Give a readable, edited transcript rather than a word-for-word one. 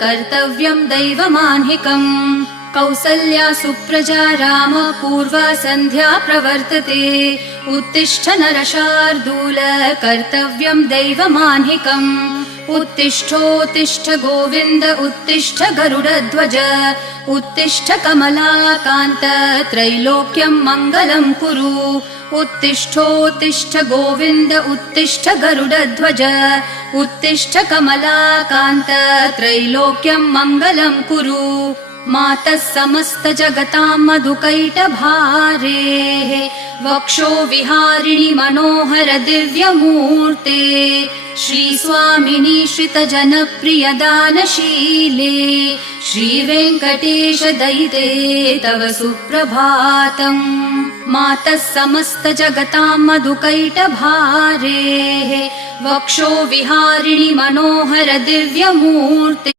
कर्तव्यं दैवमान्हिकम् कौसल्या सुप्रजा राम पूर्वा सन्ध्या प्रवर्तते उत्तिष्ठ नरशार्दूल कर्तव्यं दैवमान्हिकम् उत्तिष्ठोत्तिष्ठ गोविन्द उत्तिष्ठ गरुडध्वज उत्तिष्ठ कमलाकान्त त्रैलोक्यं मङ्गलं कुरु उत्तिष्ठोत्तिष्ठ गोविन्द उत्तिष्ठ गरुडध्वज उत्तिष्ठ कमलाकान्त त्रैलोक्यं मङ्गलं कुरु मातः समस्त जगतां मधुकैटभारेः वक्षो विहारिणि मनोहर दिव्यमूर्ते श्रीस्वामिनि श्रितजनप्रिय दानशीले श्रीवेङ्कटेश दयिते तव सुप्रभातम् मातः समस्त जगतां मधुकैटभारेः वक्षो विहारिणि मनोहर दिव्यमूर्ते